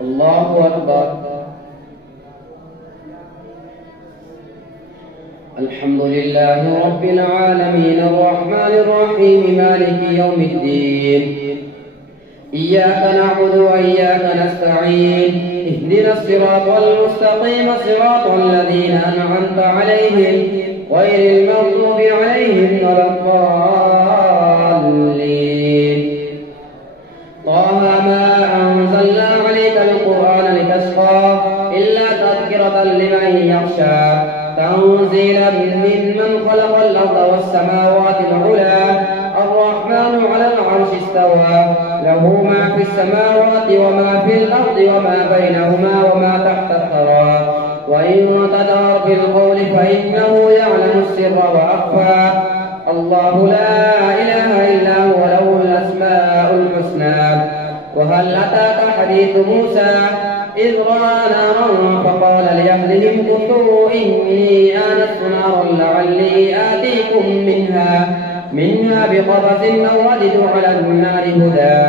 الله أكبر. الحمد لله رب العالمين الرحمن الرحيم مالك يوم الدين. إياك نعبد وإياك نستعين. اهدنا الصراط المستقيم صراط الذين أنعمت عليهم غير المغضوب عليهم ولا الضالين. طه ما أنزلنا عليك القرآن لتشقى إلا تذكرة لمن يخشى تنزيلا ممن خلق الأرض والسماوات العلى الرحمن على العرش استوى له ما في السماوات وما في الأرض وما بينهما وما تحت الثرى وإن تجهر بالقول فإنه يعلم السر وأخفى. الله لا إله إلا هو له الأسماء الحسنى. وهل أتاك حديث موسى إذ رأى نارا فقال لأهلهم كثوا إني آنست نارا لعلي آتيكم منها بقبس أو أجد على النار هدى.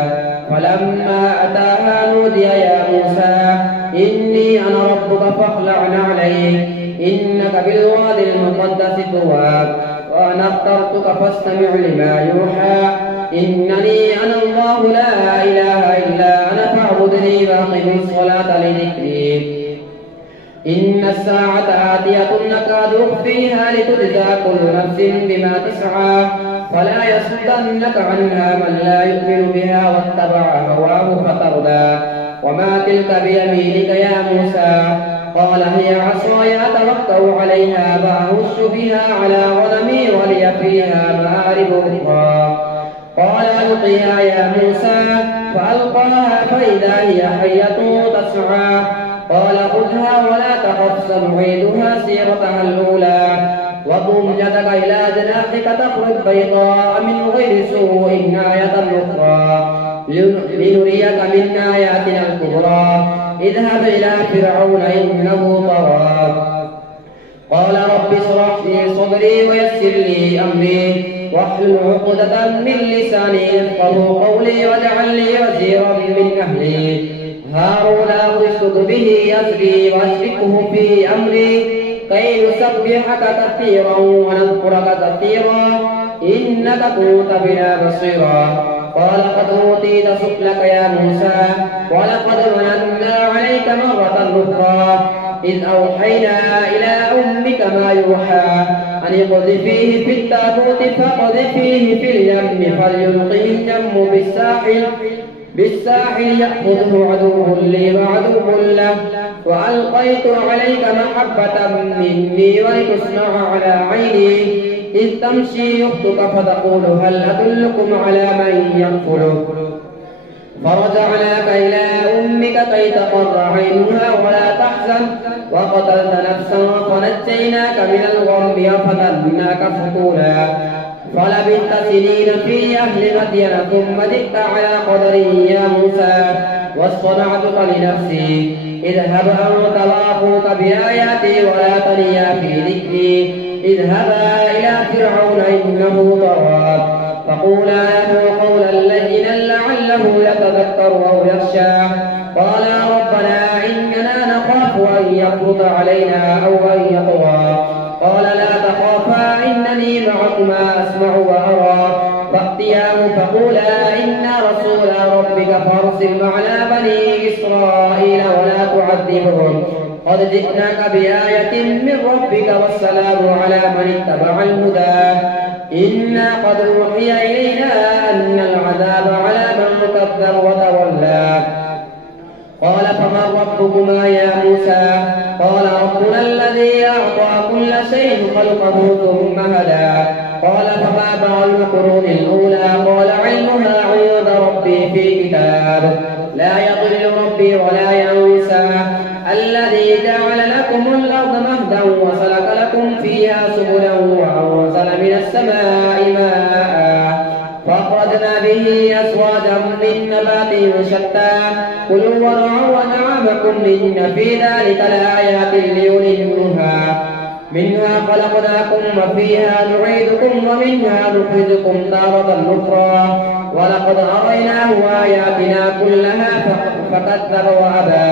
فلما أتاها نودي يا موسى إني أنا ربك فاخلع نعليك إنك بالواد المقدس طوى وأنا اخترتك فاستمع لما يوحى. إنني أنا الله لا إله إلا أنا فاعبدني وأقم الصلاة لذكري. إن الساعة آتية نكاد أخفيها لتجزى كل نفس بما تسعى فلا يصدنك عنها من لا يؤمن بها واتبع هواه فتردى. وما تلك بيمينك يا موسى؟ قال هي عصاي أتوكل عليها وأهش بها على غنمي ولي فيها مآرب أخرى. قال ألقيها يا موسى فألقاها فإذا هي حية تسعى. قال خذها ولا تخف سنعيدها سيرتها الأولى واضم يدك إلى جناحك تخرج بيضاء من غير سوء آية أخرى لنريك من آياتنا الكبرى. اذهب إلى فرعون إنه طغى. قال رب اشرح لي صدري ويسر لي أمري واحلل عقدة من لساني يفقهوا قولي واجعل لي وزيرا من أهلي هارون أشدد به أزري وأشركه في أمري كي نسبحك كثيرا ونذكرك كثيرا إنك كنت بنا بصيرا. قال قد أوتيت سؤلك يا موسى ولقد مننا عليك مرة أخرى إذ أوحينا إلى أمك ما يوحى أن اقذفيه في التابوت فاقذفيه في اليم فليلقه اليم بالساحل يأخذه عدو لي وعدو له وألقيت عليك محبة مني ولتصنع على عيني إذ تمشي أختك فتقول هل أدلكم على من يكفله فرجعناك إلى أمك كي تقر عينها ولا تحزن وقتلت نفسا فنجيناك من الغم وفتناك فتونا. فلبثت سنين في أهل مدين ثم جئت على قدري يا موسى واصطنعتك لنفسي اذهب أنت وأخوك بآياتي ولا تنيا في ذكري اذهبا إلى فرعون إنه طغى فقولا له قولا لينا لعله يتذكر أو يخشى. قالا ربنا إننا نخاف أن يفرط علينا أو أن يطغى. قال لا تخافا إنني معكما أسمع وأرى فأتياه فقولا إنا رسول ربك فارسل معنا بني إسرائيل ولا تعذبهم قد جئناك بآية من ربك والسلام على من اتبع الهدى. إنا قد أوحي إلينا أن العذاب على من كذب وتولى. قال فمن ربكما يا موسى؟ قال ربنا الذي أعطى كل شيء خلقه ثم هدى. قال فما بال القرون الأولى؟ قال علمها عند ربي في كتاب لا يضل ربي ولا ينسى. الذي جعل لكم الأرض مهدا وسلك لكم فيها سبلا وأنزل من السماء ماء فأخرجنا به أزواجا من نبات شتى كلوا وارعوا أنعامكم إن في ذلك لآيات لأولي النهى. منها خلقناكم وفيها نعيدكم ومنها نخرجكم تارة أخرى ولقد أريناه آياتنا كلها فكذب وأبى.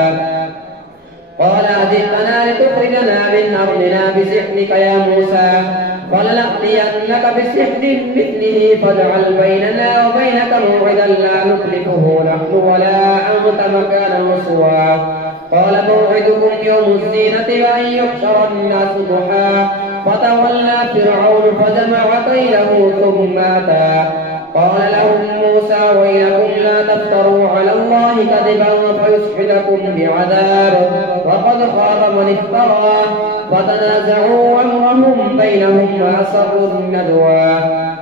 قال أجئتنا لتخرجنا من أرضنا بسحرك يا موسى فلنأتينك بسحر مثله فاجعل بيننا وبينك موعدا لا نخلفه نحن ولا أنت مكانا سوى. قال موعدكم يوم الزينة وأن يحشر الناس ضحى فتولى فرعون فجمع كيده ثم أتى. قال لهم موسى ويلكم لا تفتروا على الله كذبا فيسحتكم بعذاب وقد خاب من افترى. فتنازعوا أمرهم بينهم وأسروا الندوى.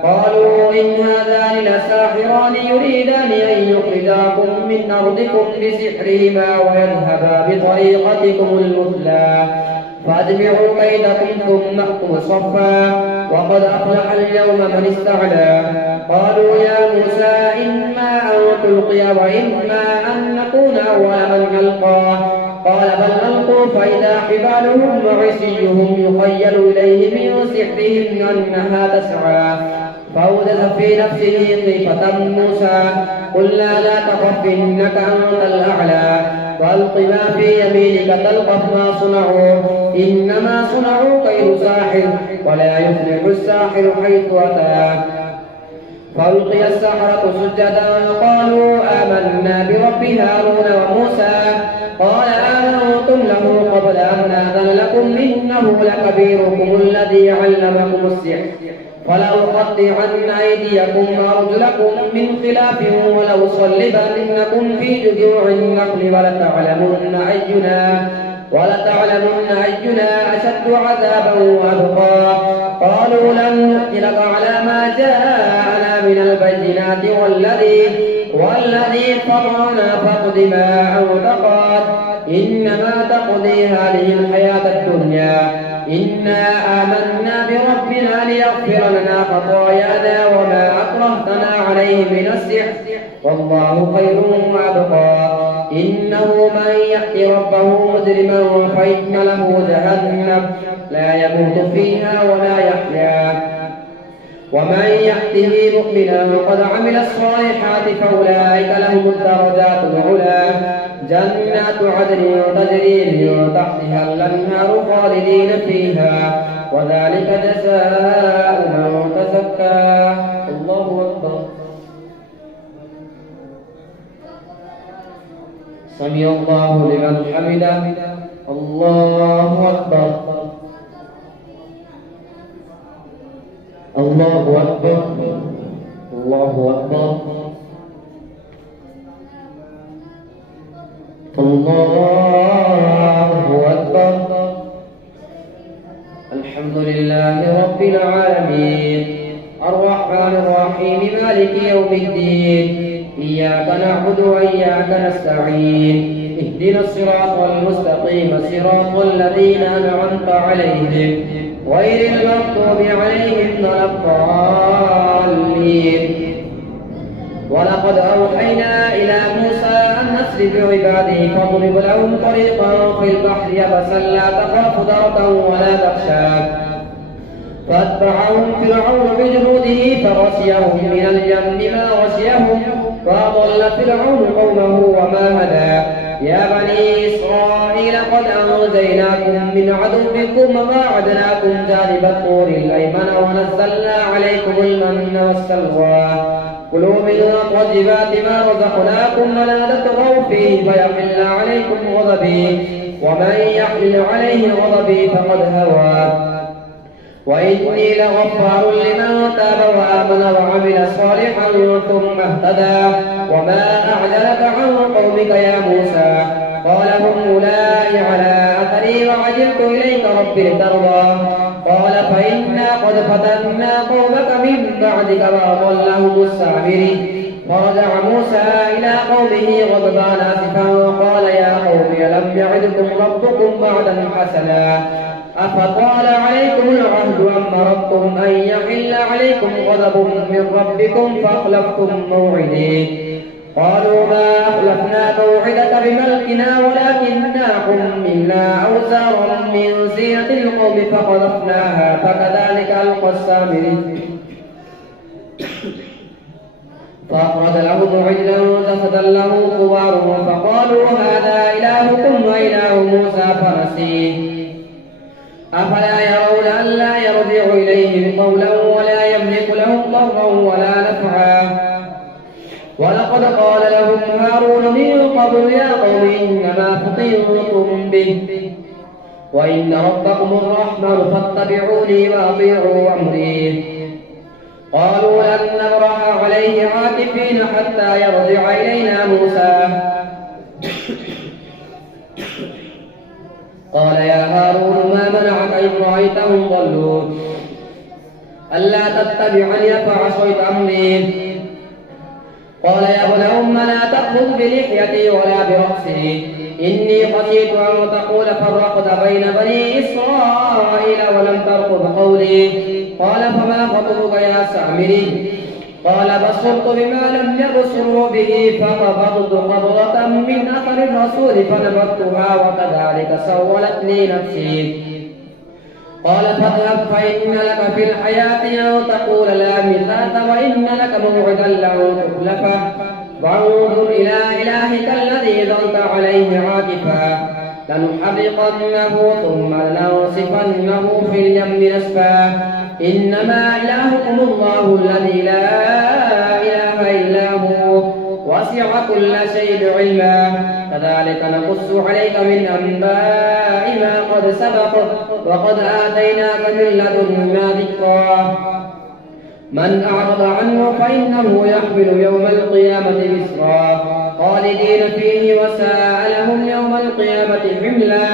قالوا إن هذان لساحران يريدان أن يخرجاكم من أرضكم بسحرهما ويذهبا بطريقتكم المثلى فأجمعوا كيدكم ثم أتوا صفا وقد أفلح اليوم من استعلى. قالوا يا موسى إما أن تلقي وإما أن نكون أول من يلقى. قال بل ألقوا فإذا حبالهم وعصيهم يخيل إليه من سحرهم أنها تسعى. فأوجس في نفسه خيفة موسى قلنا لا تخف إنك أنت الأعلى وألق ما في يمينك تلقف ما صنعوا إنما صنعوا كيد ساحر ولا يفلح الساحر حيث أتى. فألقي السحرة سجدا قالوا آمنا برب هارون وموسى. قال آمنتم له قبل أن آذن لكم إنه لكبيركم الذي علمكم السحر فلأقطعن أيديكم وأرجلكم من خلاف ولأصلبنكم في جذوع النخل ولتعلمن أينا أشد عذابا وأبقى. قالوا لن نؤثرك على ما جاءنا من البينات والذي فطرنا فاقض ما أنت قاد إنما تقضي هذه الحياة الدنيا إنا آمنا بربنا ليغفر لنا خطايانا وما أكرهتنا عليه من السحر والله خير وأبقى. إنه من يأت ربه مجرما فإن له جهنم لا يموت فيها ولا يحيا ومن يأته مؤمنا وقد عمل الصالحات فأولئك لهم الدرجات العلى جنات عدن تجري من تحتها الأنهار خالدين فيها وذلك جزاء من تزكى. الله أكبر. سمع الله لمن حمده. الله أكبر. الله أكبر. الله أكبر. الله أكبر. الحمد لله رب العالمين الرحمن الرحيم مالك يوم الدين إياك نعبد وإياك نستعين اهدنا الصراط المستقيم صراط الذين أنعمت عليهم غير المغضوب عليهم ولا الضالين. ولقد أوحينا إلى موسى أن أسر بعبادي فاضرب لهم طريقا في البحر يبسا لا تخاف دركا ولا تخشى. فأتبعهم فرعون بجنوده فغشيهم من اليم ما غشيهم فأضل فرعون قومه وما هدى. يا بني إسرائيل قد أنجيناكم من عدوكم وواعدناكم جانب الطور الأيمن ونزلنا عليكم المن والسلوى. كلوا من طيبات ما رزقناكم ولا تطغوا فيه فيحل عليكم غضبي ومن يحلل عليه غضبي فقد هوى. وإني لغفار لمن تاب وآمن وعمل صالحا ثم اهتدى. وما أعجلك عن قومك يا موسى قال هم أولئك على أثري وعجلت إليك رب لترضى. قال فإنا قد فتنا قومك من بعدك وأضلهم السامري. فرجع موسى إلى قومه غضبان آسفا قال يا قوم ألم يعدكم ربكم وعدا حسنا أفطال عليكم العهد أم أردتم أن يحل عليكم غضب من ربكم فأخلفتم موعدي. قالوا ما أخلفنا موعدك بملكنا ولكننا حملنا أوزارا من زينة القوم فقذفناها فكذلك ألقى السامري. فأخرج لهم عجلا فاستدله خوار فقالوا هذا إلهكم وإله موسى فنسيه أفلا يرون ألا يرجع إليهم قولا ولا يملك لهم ضرا ولا نفعا ولقد قال لهم هارون من قبل يا قوم إنما فتنتم به وإن ربكم الرحمن فاتبعوني وأطيعوا أمري قالوا لن نبرح عليه عاكفين حتى يرجع إلينا موسى قال يا هارون ما منعك إذ رأيتهم ضلوا ألا تتبعني فعصيت أمري قال يا ابن أم لا تأخذ بلحيتي ولا برأسي إني خشيت أن تقول فرقت بين بني إسرائيل ولم ترقب قولي قال فما خطبك يا سامري قال بصرت بما لم يبصروا به فقبضت قبضة من أثر الرسول فنبذتها وكذلك سولت لي نفسي قال فاذهب فإن لك في الحياة أن تقول لا ميثاق وإن لك موعدا لن تخلفه وانظر إلى إلهك الذي ظلت عليه عاكفا لنحرقنه ثم لننصفنه في اليم نسفا إنما إلهكم الله الذي لا إله إلا هو وسع كل شيء علما كذلك نقص عليك من أنباء ما قد سبق وقد آتيناك من لدنا ذكرا من أعرض عنه فإنه يحمل يوم القيامة وزرا خالدين فيه وساء لهم يوم القيامة حملا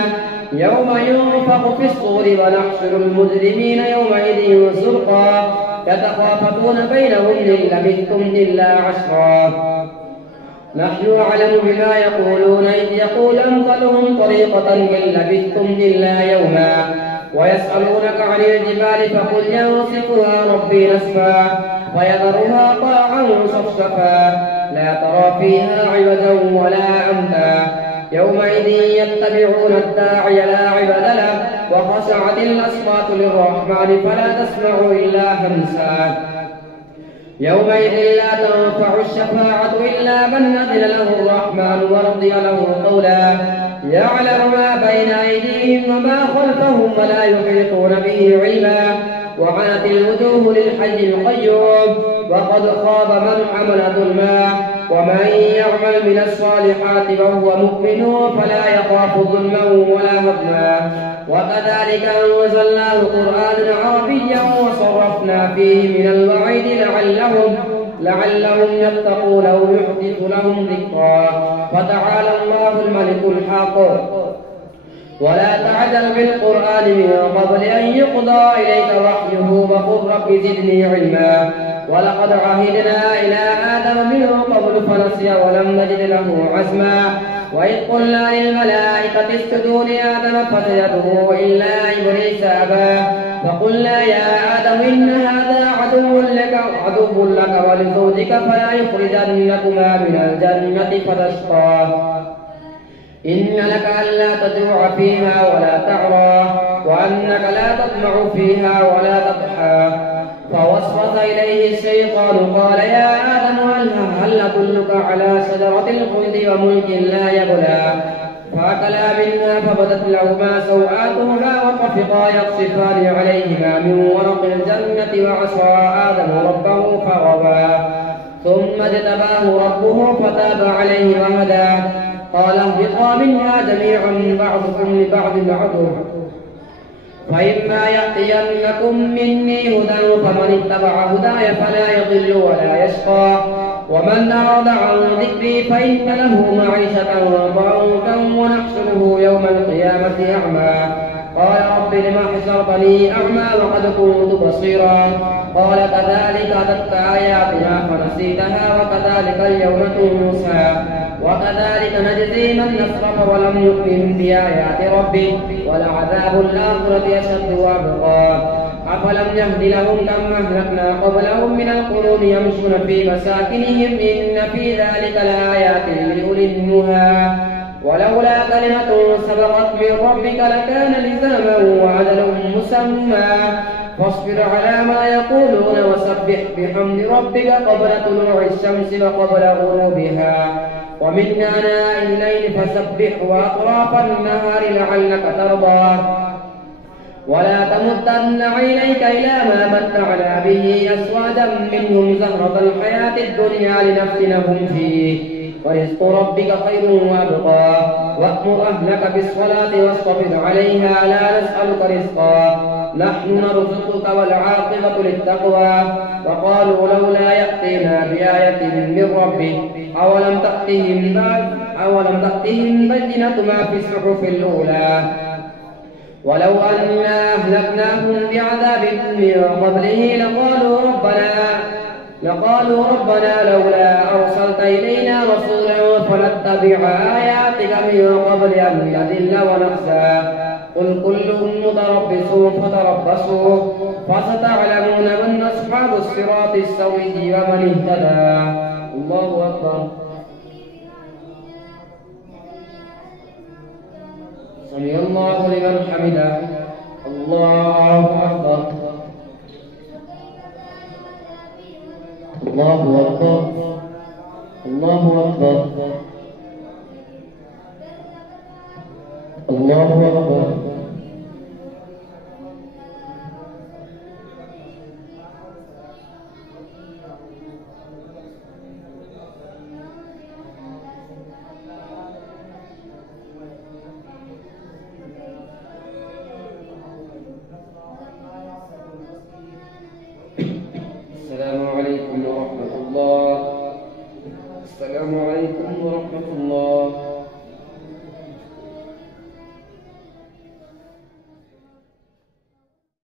يوم ينفخ في الصور ونحشر المجرمين يومئذ زرقا يتخافتون بينهم إن لبثتم إلا عشرا نحن أعلم بما يقولون إذ يقول أمثلهم طريقة إن لبثتم إلا يوما ويسألونك عن الجبال فقل ينسفها ربي نسفا ويذرها قاعا صفصفا لا ترى فيها عوجا ولا أمتا يومئذ يتبعون الداعي لا عبد له وخشعت الأصوات للرحمن فلا تسمع إلا همسا يومئذ لا تنفع الشفاعة إلا من أذن له الرحمن ورضي له قولا يعلم ما بين أيديهم وما خلفهم ولا يحيطون به علما وعنت الوجوه للحي القيوم وقد خاب من حمل ظلما ومن يعمل من الصالحات وهو مؤمن فلا يخاف ظلما ولا هضما وكذلك أنزلناه قرآنا عربيا وصرفنا فيه من الوعيد لعلهم يتقون أو يحدث لهم ذكرا فتعالى الله الملك الحق ولا تعجل بالقرآن من قبل أن يقضى إليك وحيه وقل رب زدني علما ولقد عهدنا إلى آدم من قبل فنسي ولم نجد له عزما وإذ قلنا للملائكة اسجدوا لآدم فسجدوا إلا إبليس أبى فقلنا يا آدم إن هذا عدو لك ولزوجك فلا يخرجنكما من الجنة فتشقى إن لك ألا تجوع فيها ولا تعرى وأنك لا تطمع فيها ولا تضحى فوسوس إليه الشيطان قال يا آدم هل أدلك على شجرة الخلد وملك لا يبلى فأكلا منها فبدت لهما سوآتهما وطفقا يخصفان عليهما من ورق الجنة وعصى آدم ربه فغوى ثم اجتباه ربه فتاب عليه وهدى قال اهبطا منها جميعا بعضكم لبعض عدو فإما يأتينكم مني هدى فمن اتبع هداي فلا يضل ولا يشقى ومن أعرض عن ذكري فإن له معيشة ضنكا ونحشره يوم القيامة أعمى قال رب لم حشرتني أعمى وقد كنت بصيرا قال كذلك أتتك آياتنا فنسيتها وكذلك اليوم تنسى وكذلك نجزي من أسرف ولم يؤمن بآيات ربه ولعذاب الآخرة أشد وأبقى أفلم يهد لهم كم أهلكنا قبلهم من القرون يمشون في مساكنهم إن في ذلك لآيات لأولي النهى ولولا كلمة سبقت من ربك لكان لزاما وأجل مسمى فاصبر على ما يقولون وسبح بحمد ربك قبل طلوع الشمس وقبل غروبها ومن آناء الليل فسبح وأطراف النهار لعلك ترضى ولا تمدن عينيك إلى ما متعنا به أزواجا منهم زهرة الحياة الدنيا لنفتنهم فيه ورزق ربك خير وأبقى وأمر أهلك بالصلاة واصطبر عليها لا نسألك رزقا نحن نرزقك والعاقبة للتقوى وقالوا لولا يأتينا بآية من ربه أولم تأتهم بينة ما في الصحف الأولى ولو أنا أهلكناهم بعذاب من قبله لقالوا ربنا لولا أرسلت إلينا رسولا فنتبع آياتك من قبل أن نذل ونخزى قل كل متربص فتربصوا فستعلمون من أصحاب الصراط السوي ومن اهتدى. الله أكبر. سمع الله لمن حمده. الله أكبر. الله أكبر. الله أكبر. الله أكبر. السلام عليكم ورحمة الله. السلام عليكم ورحمة الله.